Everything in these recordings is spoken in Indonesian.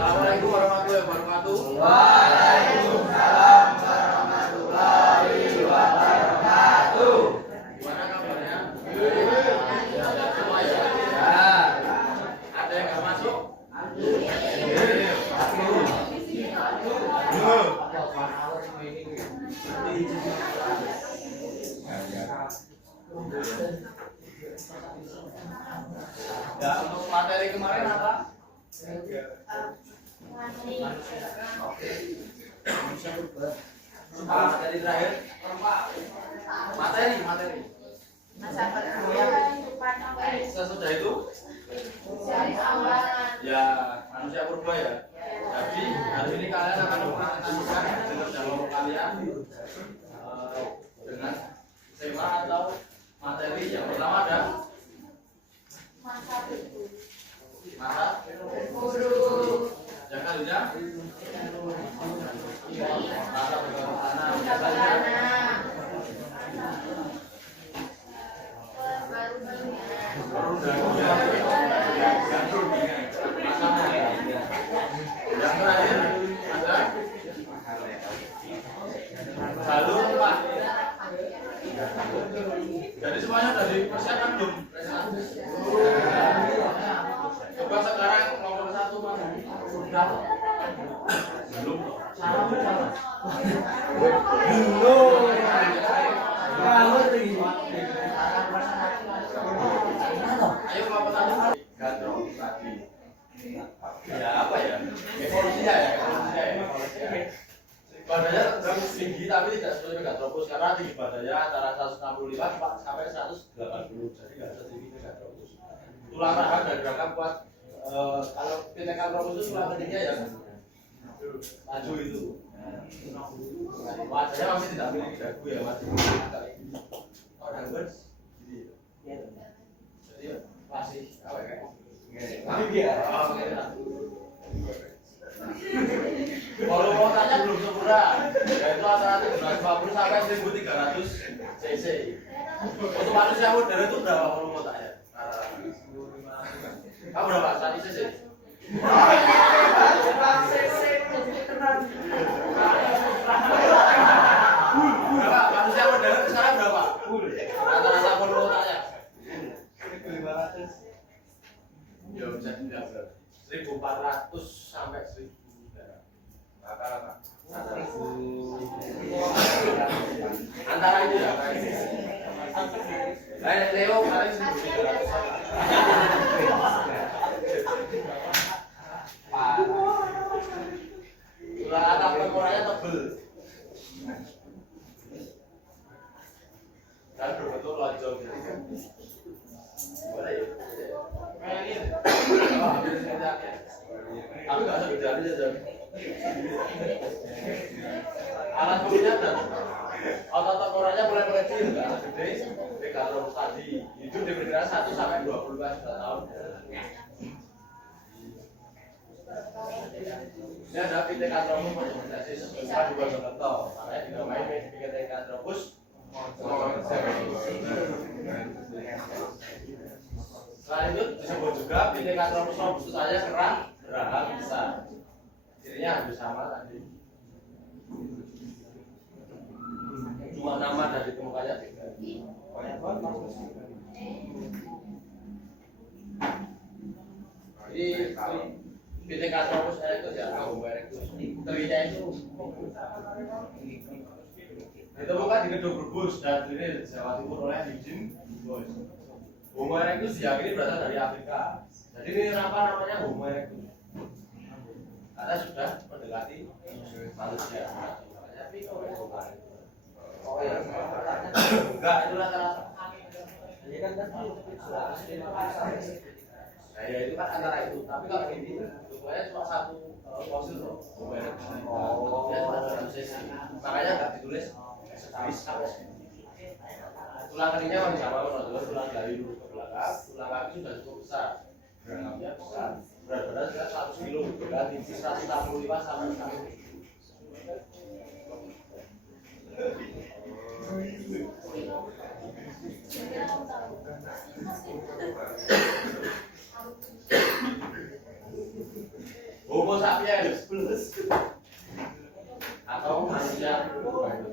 Assalamualaikum warahmatullahi wabarakatuh. Waalaikumsalam warahmatullahi wabarakatuh. Gimana kabarnya? Ya. Ada semua ya? Ya. Ada yang nggak masuk? Ya, untuk materi kemarin apa? Oke. Materi terakhir. Materi. Sesudah itu ya manusia purba ya. Jadi hari ini kalian akan mempraktekkan dengan kelompok kalian dengan tema atau materi yang pertama ada masa Guru. yang kedua masa berkelana yang terakhir ada jalur Pak. Jadi semuanya sudah dipersiapkan belum? Coba sekarang nomor 1 Mas. Sudah. Belum. Ayo kelompok 1. Gandrong tadi. Ya apa ya? Evolusinya ya. Badannya tergabung tinggi tapi tidak seperti Megatropus karena tinggi badannya antara 165 sampai 180, jadi nggak setinggi Megatropus. Tulang raha dan rangka kuat. Kalau Pithecanthropus itu tulang keningnya yang maju itu. Wajahnya masih tidak memiliki dagu ya mas. Oh dagu jadi masih apa ya? Kalau mau tanya belum sempurna, yaitu antara 750 sampai 1300 cc. Untuk manusia modern itu berapa volume otaknya? Kamu berapa? 1 cc? Berapa? Manusia modern sekarang berapa? Rata-rata volume otaknya? 1500. Ya bisa dibilang 1400 sampai 1000. Rata-rata. Antara itu ya. Leo paling 1300. Tulang atap tengkoraknya tebel. Dan berbentuk lonjong. Gimana ya? Tapi nggak usah berjalan aja. Alat buktinya dan otot tengkoraknya mulai mengecil, nggak gede. Megatropus tadi hidup diperkirakan 1 sampai 20 tahun. Ini ada Pithecanthropus monophyletis, bukan juga berbentuk, makanya dinamai Pithecanthropus monophyletis. Selain itu disebut juga Pithecanthropus robustus saja kerang berahang besar. Cirinya hampir sama tadi. Cuma nama dan ditemukannya beda. Jadi Pithecanthropus erectus ya, Homo erectus. Terinya itu ditemukan di Gedung Brebes dan Trinil, Jawa Timur oleh Eugene Boys. Homo erectus diyakini berasal dari Afrika. Jadi ini namanya Homo erectus. Karena sudah mendekati manusia. Oh ya, enggak itu rata-rata. Ini kan ya itu kan antara itu. Tapi kalau ini jumlahnya cuma satu fosil loh. Homo erectus. Oh, ya cuma 100 cc. Makanya nggak ditulis sekali. Tulang keningnya masih sama menonjol, tulang dari lurus ke belakang, tulang kaki sudah cukup besar, beratnya besar, berat badan sudah 100 kilo, berat tinggi 165 sampai 100. Homo manusia purba itu.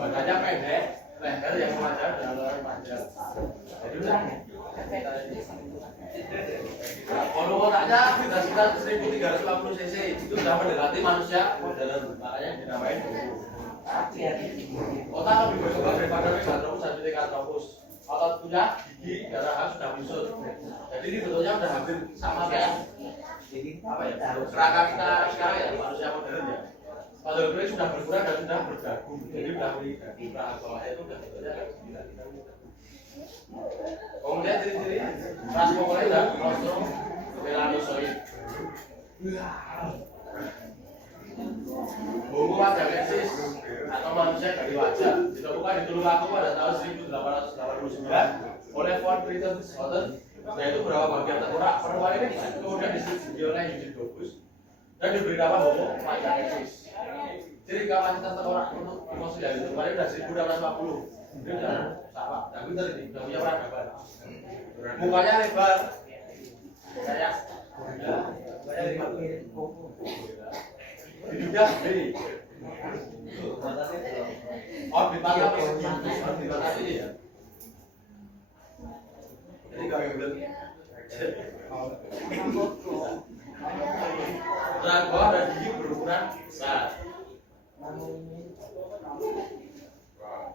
Badannya pendek, leher yang panjang dan lengan panjang. Jadi udah. Kalau otaknya sekitar 1350 cc itu sudah mendekati manusia modern, makanya dinamain homo. Otak lebih berkembang daripada Megatropus dan Pithecanthropus. Otot punya gigi, darah hang sudah menyusut. Jadi ini bentuknya sudah hampir sama kayak apa ya? Kerangka kita sekarang ya, manusia modern ya. Pada ini sudah berkurang dan sudah bergabung. Jadi sudah bergabung. Rahang bawahnya itu sudah bentuknya kayak gila. Kemudian ciri-ciri Rasmopoida, Nostrum melanosoid. Homo madagascar atau manusia dari wajah ditemukan di Tulungagung pada tahun 1889 oleh von Britton-Schotten, yaitu beberapa bagian tengkorak. Penemuan ini kemudian diselidiki oleh Eugene Dobus dan diberi nama Homo madagascar. Ciri kapasitas tengkorak untuk fosil yang ditemukan ini sudah 1650. Ini sudah sama, tapi tadi sudah punya peradaban. Mukanya lebar, kayak hidupnya gede. Orbit mata persegi, orbit mata ini ya. Jadi kami bilang, Rahang bawah dan gigi berukuran besar.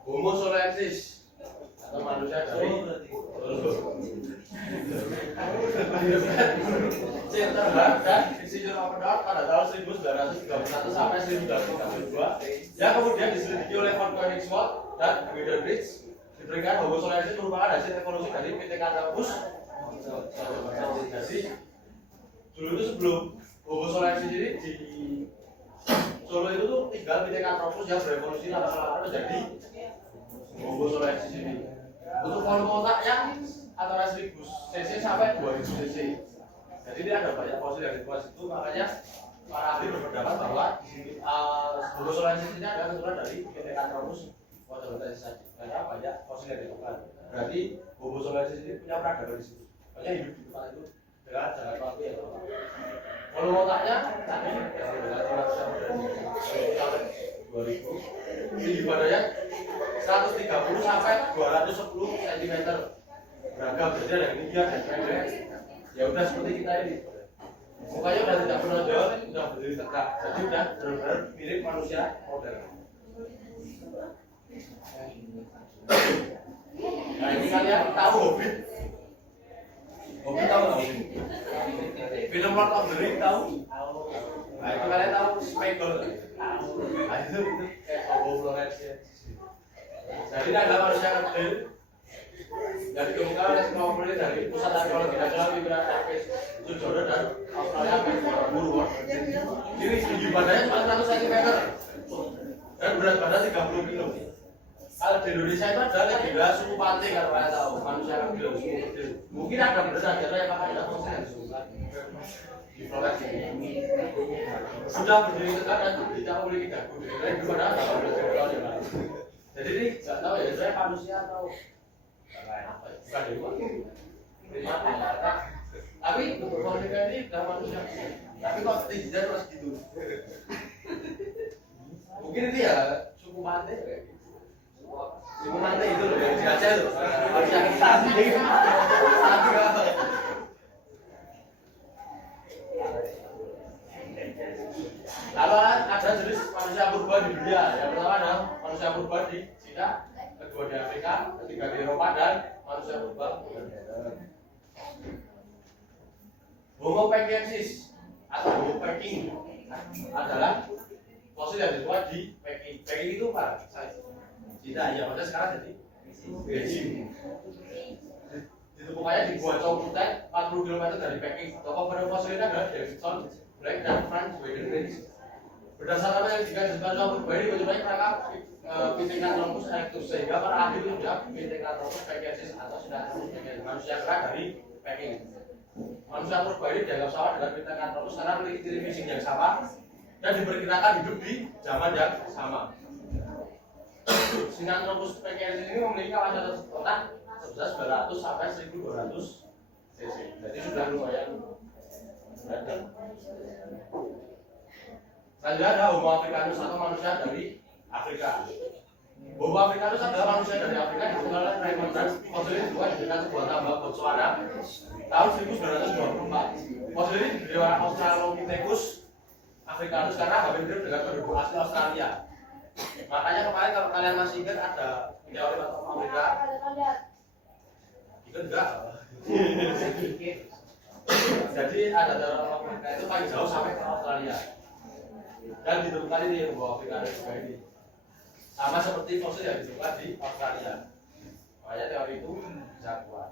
Homo solensis atau manusia dari Centerhard dan Insinyur Oppenheimer pada tahun 1931 sampai 1932 yang kemudian diselidiki oleh von Koenigswald dan Wiedebrich. Diberikan Homo solensis merupakan hasil evolusi dari Pithecanthropus. Jadi dulu itu sebelum Homo solensis ini di Solo itu tuh tinggal Pithecanthropus yang berevolusi lama-lama menjadi Homo solensis ini. Untuk volume otaknya antara 1000 cc sampai 2000 cc. Jadi ini ada banyak fosil yang ditemukan situ, makanya para ahli berpendapat bahwa Homo solensis ini adalah keturunan dari Pithecanthropus quadratensis saja. Karena banyak fosil yang ditemukan. Berarti Homo solensis ini punya peradaban di situ. Makanya hidup di tempat itu dengan jangan waktu ya. Volume otaknya tadi dengan manusia modern sampai 2000. Tinggi badannya 130 sampai 210 cm. Beragam, jadi ada yang tinggi, ada yang pendek. Ya udah seperti kita ini. Mukanya udah tidak menonjol, udah berdiri tegak. Jadi udah benar-benar mirip manusia modern. Nah ini kalian tahu Hobbit? Hobbit tahu nggak? Film Lord of the Rings tahu? Nah itu kalian tahu Smeagol? Nah itu kayak Homo florensis. Jadi ini adalah manusia kecil yang ditemukan oleh Smeagol dari Pusat Arkeologi Nasional Wilayah Travis, Sujono dan Australia Burwood. Ini tinggi badannya cuma 100 cm dan berat badan 30 kg. Kalau di Indonesia itu ada legenda suku Pante kalau kalian tahu, manusia kecil, suku kecil. Mungkin ada benar yang pakai ada fosil yang ditemukan di Flores ini. Sudah berdiri tegak dan tidak memiliki dagu. Dari gimana? Jadi ini nggak tahu ya, saya manusia atau bukan dewa. Tapi mereka ini sudah manusia. Tapi kok tingginya terus gitu. Mungkin ini ya suku Pante kayak gitu. Suku Pante itu loh yang dijajah loh. Harus yang tadi. Lalu ada jenis manusia purba di dunia. Yang pertama adalah manusia purba di Cina, kedua di Afrika, ketiga di Eropa dan manusia purba modern. Homo pekinensis atau Homo Peking adalah fosil yang ditemukan di Peking. Peking itu apa? Cina ya, maksudnya sekarang jadi Beijing. Ditemukannya di Gua Chong Puteh, 40 km dari Peking. Tokoh penemu fosil ini adalah Davidson, Black dan Franz Wiedebrich. Berdasarkan yang dijelaskan soal purba ini, mencoba kerangka Pithecanthropus erectus, sehingga para ahli menyebut Pithecanthropus pekinensis atau Sinanthropus pekinensis, manusia gerak dari Peking. Manusia purba ini dianggap sama dengan Pithecanthropus karena memiliki ciri fisik yang sama dan diperkirakan hidup di zaman yang sama. Sinanthropus pekinensis ini memiliki kapasitas otak sebesar 900 sampai 1200 cc. Jadi sudah lumayan berat. Selanjutnya ada Homo africanus atau manusia dari Afrika. Bahwa Afrikanus adalah manusia dari Afrika ditemukan oleh Raymond Brand. Fosil ini ditemukan di dekat sebuah tambak Botswana tahun 1924. Fosil ini diberi oleh Australopithecus Africanus karena hampir mirip dengan penduduk asli Australia. Makanya kemarin kalau kalian masih ingat ada teori atau Afrika, itu enggak. Jadi ada teori Afrika itu paling jauh sampai ke Australia. Dan ditemukan ini bahwa Afrikanus juga ini sama seperti fosil yang ditemukan di Australia. Makanya teori itu bisa kuat.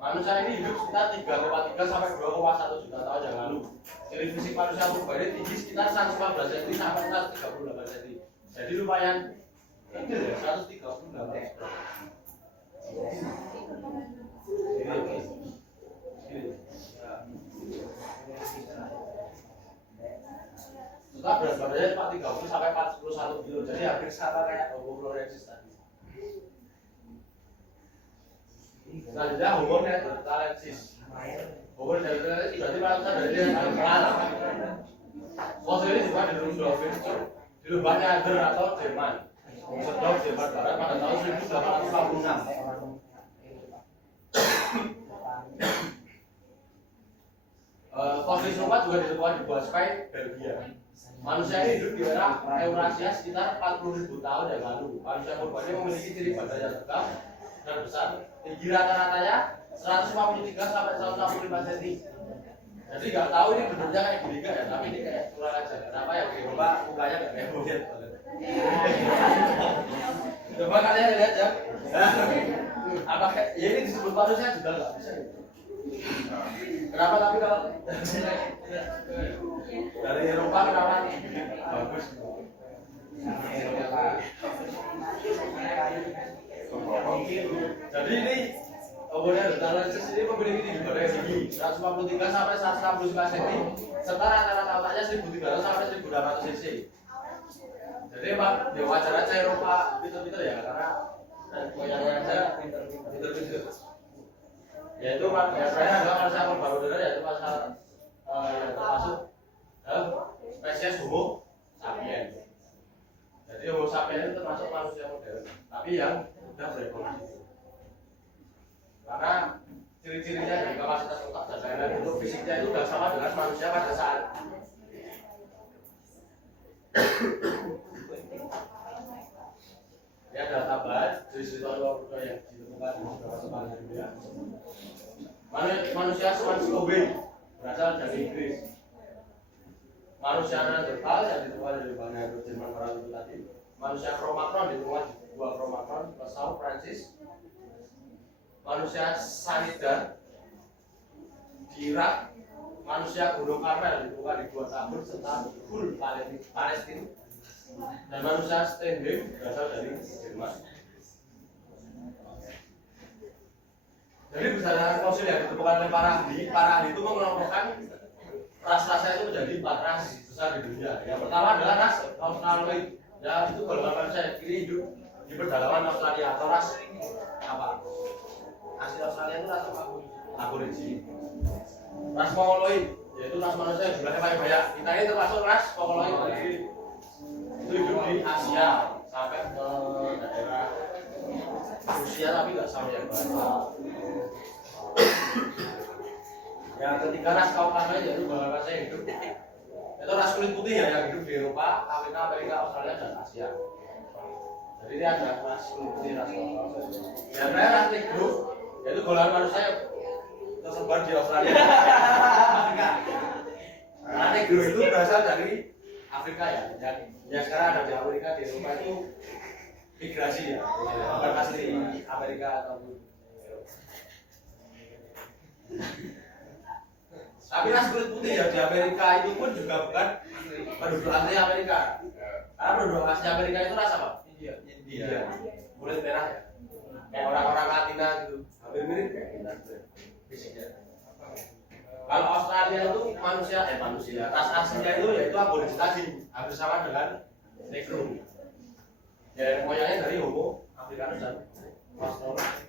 Manusia ini hidup sekitar 3,3 sampai 2,1 juta tahun yang lalu. Ciri fisik manusia purba ini tinggi sekitar 114 cm sampai 138 cm. Jadi lumayan kecil ya, 138. Setelah berat badannya cuma 30 sampai 41 kilo, jadi hampir sama kayak Homo florensis tadi. Selanjutnya Homo neanderthalensis. Homo neanderthalensis berarti manusia dari yang paling alam. Fosil ini juga di di lubang Neander atau Jerman. Sedang Jerman Barat pada tahun 1846. Fosil serupa juga ditemukan di Boaspai, Belgia. Manusia ini hidup di era Eurasia sekitar 40.000 tahun yang lalu. Manusia purba ini memiliki ciri badan yang tegap dan besar. Tinggi rata-ratanya 153 sampai 165 cm. Jadi nggak tahu ini bentuknya kayak gini ya, tapi ini kayak kurang aja. Kenapa ya? Coba mukanya nggak kayak monyet. Coba kalian lihat ya. Apakah ya ini disebut manusia juga nggak bisa? Kenapa tapi kalau dari Eropa kenapa bagus? Jadi ini Homo neanderthalensis ini memiliki tinggi badan yang tinggi 153 sampai 165 cm serta rata-rata otaknya 1.300 sampai 1.800 cc. Jadi emang ya wajar aja Eropa pinter-pinter ya karena goyangnya aja pinter-pinter. Yaitu biasanya adalah manusia purba modern yaitu masalah yang termasuk spesies Homo sapiens. Jadi Homo sapiens itu termasuk manusia modern, tapi yang sudah berevolusi. Karena ciri-cirinya dari kapasitas otak dan lain-lain untuk fisiknya itu sudah sama dengan manusia pada saat ini ada tambahan dari spiritual yang ditemukan di beberapa tempat di dunia. Manusia Swanscombe berasal dari Inggris. Manusia Neanderthal yang ditemukan dari Bangka Jerman Barat itu tadi. Manusia Cro-Magnon ditemukan di gua Cro-Magnon ke Sao Francis. Manusia Sanidar di Irak. Manusia Gunung Karmel ditemukan di gua Tabur serta Hul Palestina. Dan manusia Steinheim berasal dari Jerman. Jadi berdasarkan fosil yang ditemukan oleh para ahli itu mengelompokkan ras-rasnya itu menjadi 4 ras besar di dunia. Yang pertama adalah ras Australoid, ya itu golongan manusia yang kini hidup di pedalaman Australia atau ras apa? Asli Australia itu ras apa? Aborigin. Ras Mongoloid, yaitu ras manusia yang jumlahnya paling banyak. Kita ini termasuk ras Mongoloid. Itu hidup di Asia sampai ke daerah Rusia tapi nggak sampai yang banyak. Yang ketiga ras Kaukasus yaitu golongan manusia yang hidup itu ras kulit putih ya yang hidup di Eropa, Afrika, Amerika, Australia dan Asia. Jadi ini ada ras kulit putih, ras Kaukasus. Yang terakhir ras Negro yaitu golongan manusia yang tersebar di Australia. Afrika. Nah, Negro itu berasal dari Afrika ya, yang sekarang ada di Amerika, di Eropa itu migrasi ya, bukan asli Amerika ataupun Eropa. Tapi ras kulit putih ya di Amerika itu pun juga bukan penduduk asli Amerika. Karena penduduk asli Amerika itu ras apa? India. Kulit merah ya. Kayak orang-orang Latina gitu. Hampir mirip kayak kita fisiknya. Kalau Australia itu manusia, ras aslinya itu yaitu aborigin tadi, hampir sama dengan Negro. Ya moyangnya dari Homo africanus dan Australopithecus.